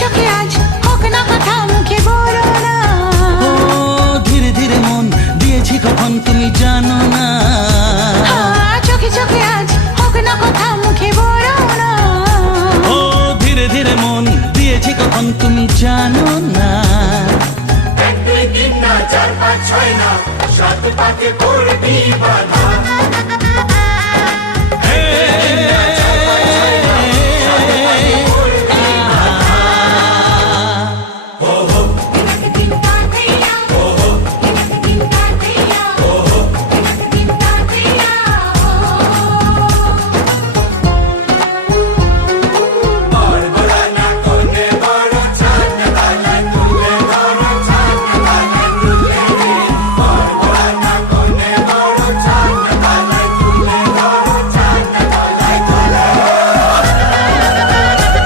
চোখে আজ হোক না কথা মুখে বলো না। ও ধীরে ধীরে মন দিয়েছি কখন তুমি জানো না। চোখে চোখে আজ হোক না কথা মুখে বলো না। ও ধীরে ধীরে মন দিয়েছি কখন তুমি জানো না। 1 2 3 না 4 5 6 না 7 পাকে পড়বি বাধা।